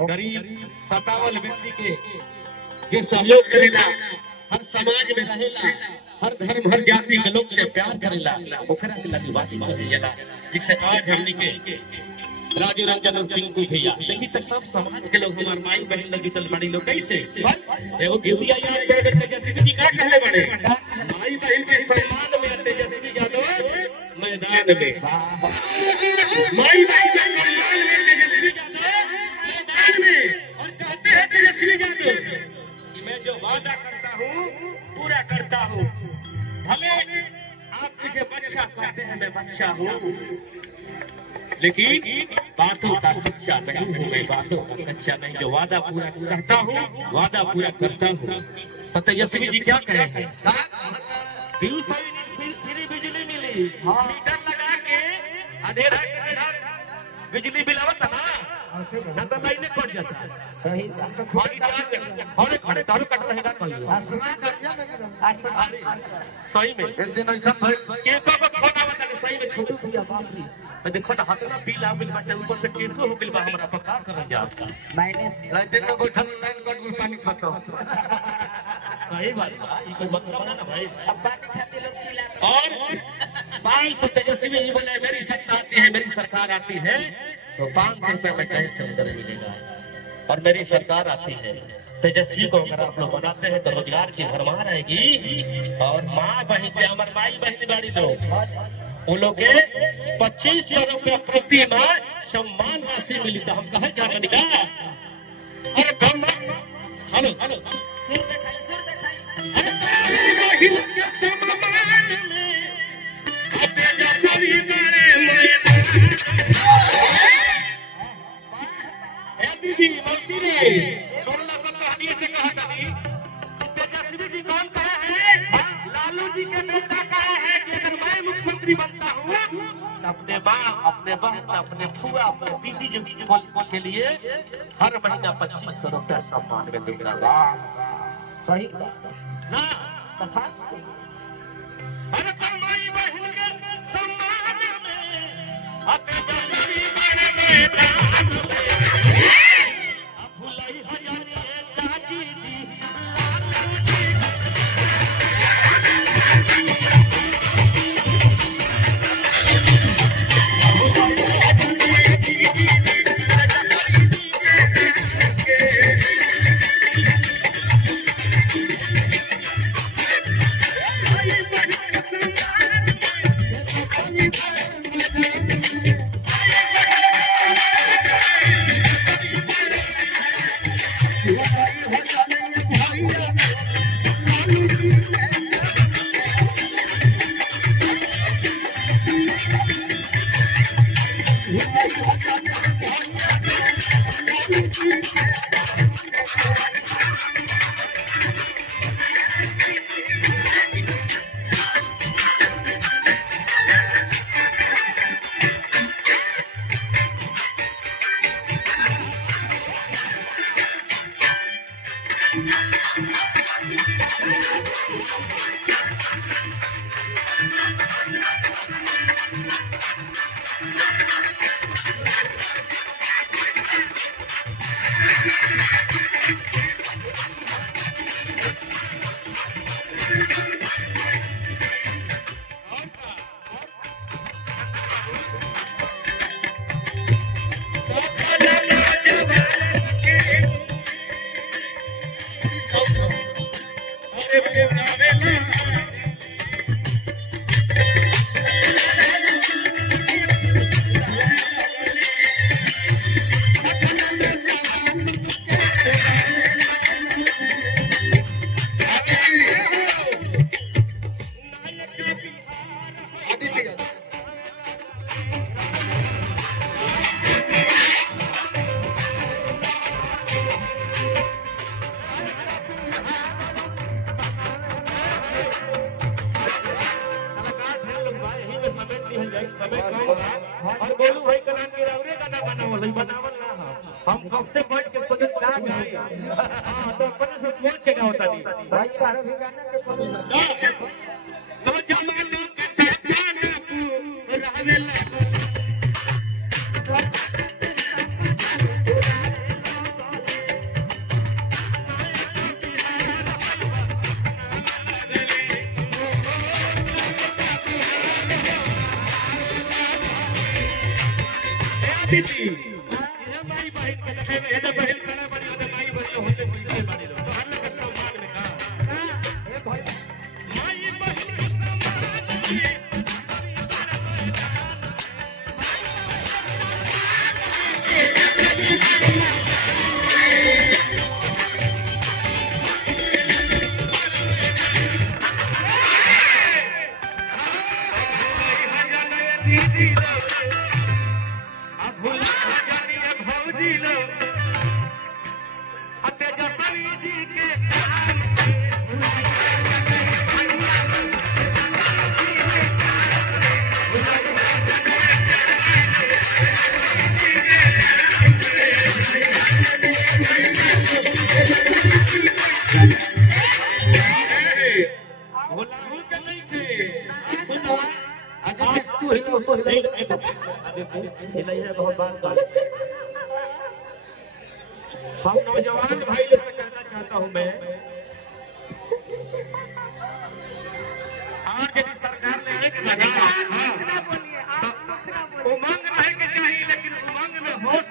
गरीब सतावल व्यक्ति के जो सहयोग करेला, हर समाज में रहेला, हर धर्म हर जाति के लोग से प्यार करेला, ओकरा के लगी बाती बातेला। जिससे आज हमनी के राजू रंजन और पिंकू भैया देखी तो सब समाज के लोग हमार माई बहन लगी जुटल बड़ी लोग कैसे एगो गीतिया याद कर देते तेजस्वी जी का कहले बड़े माई बहन के सम्मान में तेजस्वी यादव मैदान में, माई बहन के सम्मान में तेजस्वी यादव मैदान में। और कहते हैं तेजस्वी यादव कि मैं जो वादा करता हूँ पूरा करता हूँ, भले आप मुझे बच्चा कहते हैं मैं बच्चा हूँ, लेकिन बातों का कच्चा नहीं हूँ मैं, बातों का कच्चा नहीं, जो वादा पूरा करता हूँ वादा पूरा करता हूँ। तो तेजस्वी जी क्या कहे हैं, फ्री बिजली मिली, मीटर लगा के अंधेरा बिजली बिल आवता ना तो लाइन कट जाता है। सही बात खड़े खड़े तारो कट रहेगा कल आसमान कच्चा में आसमान सही में एक दिन ऐसा के को फोन आवता है सही में छोटू भैया बाप रे मैं देखो ना हाथ में बिल आ बिल बाटे ऊपर से केसो हो बिल बा हमरा पका कर जा आपका माइनस लाइन में बैठल लाइन कट में पानी खाता सही बात है इसको मतलब ना भाई अब पानी खाते लोग चिल्ला। और 500 तेजस्वी जी बोले मेरी सत्ता आती है मेरी सरकार आती है तो 500 रुपए में कहीं से उधर मिलेगा, और मेरी सरकार आती है तेजस्वी को अगर आप लोग बनाते हैं तो रोजगार की भरमार आएगी। और माँ बहन के हमारे माई बहन गाड़ी दो उन लोग के 2500 रुपए प्रति माह सम्मान राशि मिली तो हम कहे जाने का। अरे कम हेलो हेलो सिर दिखाई अरे महिला के सम्मान में तेजस्वी दीदी मौसी ने 16 हटिए से कहा था तेजस्वी जी कौन कहा है, लालू जी के बेटा कहा है कि अगर मैं मुख्यमंत्री बनता हूँ तो अपने माँ अपने बहन अपने फुआ अपने दीदी जो के लिए हर महीना 2500 रुपया सम्मान में देगा। सही ना तथास्तु। अरे माई बहन के सम्मान में तेजस्वी मैदान भुलाई हजारी चाची जी लालू जी और गोलू भाई कलान के रावरे गाना बनावल ना हम कब से बैठ के सोचत का गाई हां तो अपने से सोच के गावता दी भाई सारा भी गाना के तो जमाना के साथ गाना पू रहवेला दीदी ये माई बहन के लगे ये तो बहन खाना बनी तो माई बहन होते मिलते बाड़ी लो तो हल्ला का सम्मान में का ए भाई माई बहन के सम्मान में दीदी लो अब भूला जानी है भौजी लो तेजस्वी जी के काम बोला हूं कि नहीं थे सुनो तू हिलो बहुत बात कर हम नौजवान भाई से कहना चाहता हूं मैं और यदि सरकार ने एक उमंग रहे के चाहिए लेकिन उमंग में होश